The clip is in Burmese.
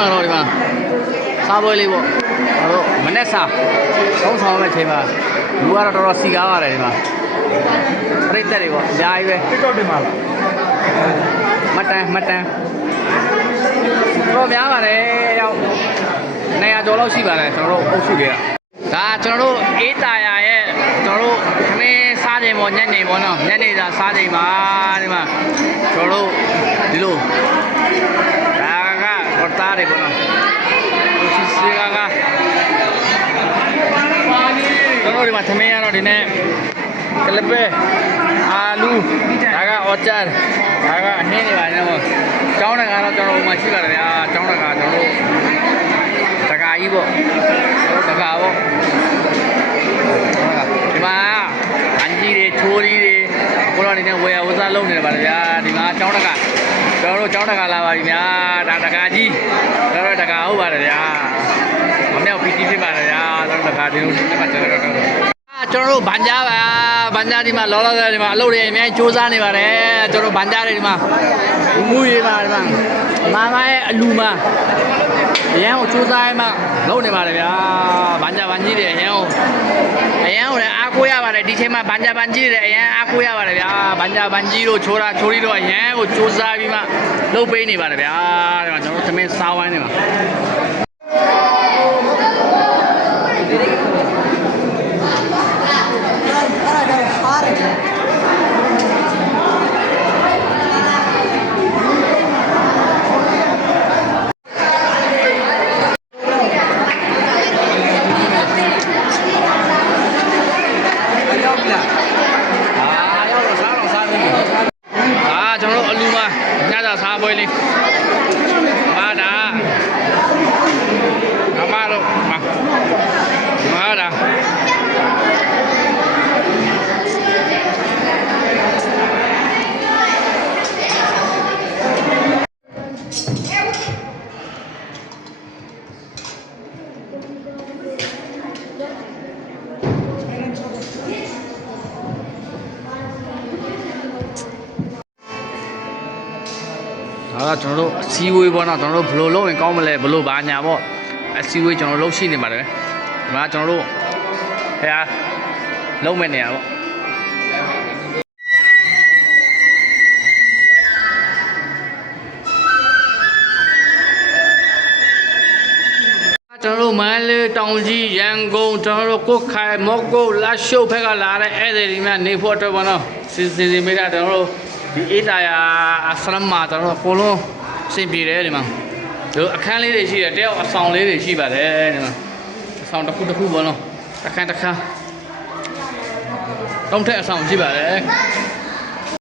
မှာတော့ဒီမှာစားပွဲလေးပေါ့တို့မနဲ့စားသုံးဆောင်မဲ့ချိန်မှာလူကတော့တော်တော်စီကားပါတယ်ဒီမှာပြိတ္တတွေပေါ့အများကြီးပဲ TikTok တွေမှာလား မတန်တော့များပါတယ်ရောက်900ကျော်လောက်ရှိပါတယ်ကျွန်တော်တို့အုပ်စုတွေကဒါကျွန်တော်တို့အေးတာယာရဲ့ကျွန်တော်တို့ခမင်းစားချိန်ပေါ့ညနေပေါ့နော်ညနေစာစားချိန်ပါဒီမှာကျွန်တော်တို့ဒီလိုဒါကတော့တားတွေပေါ့နော်စီစီကကျွန်တော်တို့ဒီမှာသမင်းရတော့ဒီနေ့ကလပဲအာလူဒါကအော်ချာဒါကအနှင်းနေပါနေပေါ့ကျောင်းတကတော့ကျွန်တော်တို့မှရှိပါတယ်ဗျာကျောင်းတကကျွန်တော်တို့တကာကြီးပေါ့ကျွန်တော်တကာပေါ့ဒီမှာအန်ကြီးတွေချိုးကြီးတွေအခုတော့ဒီနေ့ဝယ်ဝစားလုပ်နေတယ်ပါဗျာဒီမှာကျောင်းတကကျွန်တော်တို့ကျောင်းတကလာပါပြီဗျာဒါတကာကြီးကျွန်တော်တို့တကာဟုတ်ပါတယ်ဗျာမမြောက်ပီတီဖြစ်ပါတယ်ဗျာကျွန်တော်တကာဒီလိုဒီမှာကျွန်တော်တို့ဗန်ကြားပါဗန်ကြားဒီမှာလောလောဆယ်ဒီမှာအလုပ်တွေအများကြီးစူးစမ်းနေပါတယ်ကျွန်တော်ဗန်ကြားတွေဒီမှာမူးရေးပါဒီမှာမာမရဲ့အလူမှာအရန်ကိုစူးစမ်းမှလုပ်နေပါတယ်ဗျာဗန်ကြားဗန်ကြီးတွေအရန်ကိုလည်းအားကိုးရပါတယ်ဒီချိန်မှာဗန်ကြားဗန်ကြီးတွေအရန်အားကိုးရပါတယ်ဗျာဗန်ကြားဗန်ကြီးတို့ချိုးတာချိုးရီတို့အရန်ကိုစူးစမ်းပြီးမှလုပ်ပေးနေပါတယ်ဗျာဒီမှာကျွန်တော်သမင်းစားဝိုင်းနေမှာစားပွဲလေးမာဒါအမတို့မာဒါကျွန်တော်တို့အစည်းအဝေးပေါ့နော်ကျွန်တော်တို့ဘယ်လိုလုပ်ရင်ကောင်းမလဲဘယ်လိုဘာညာပေါ့အစည်းအဝေးကျွန်တော်လုပ်ရှိနေပါတယ်ဒီမှာကျွန်တော်တို့ဟဲ့လုံးမဲ့နေရပေါ့ကျွန်တော်တို့မန္တလေးတောင်ကြီးရန်ကုန်ကျွန်တော်တို့ကိုခိုင်မော့ကုတ်လာရှုပ်ဖက်ကလာတဲ့ဧည့်သည်တွေများနေဖို့အတွက်ပေါ့နော်စီမိတာကျွန်တော်တို့ဒီအေးတာယာအစရမကျွန်တော်ကိုလုံးစင်ပြေတယ်ဒီမှာဒီအခန်းလေးတွေရှိတယ်တယောက်အဆောင်လေးတွေရှိပါတယ်ဒီမှာအဆောင်တစ်ခုပေါ့နော်အခန်းတုံးထက်အဆောင်ရှိပါတယ်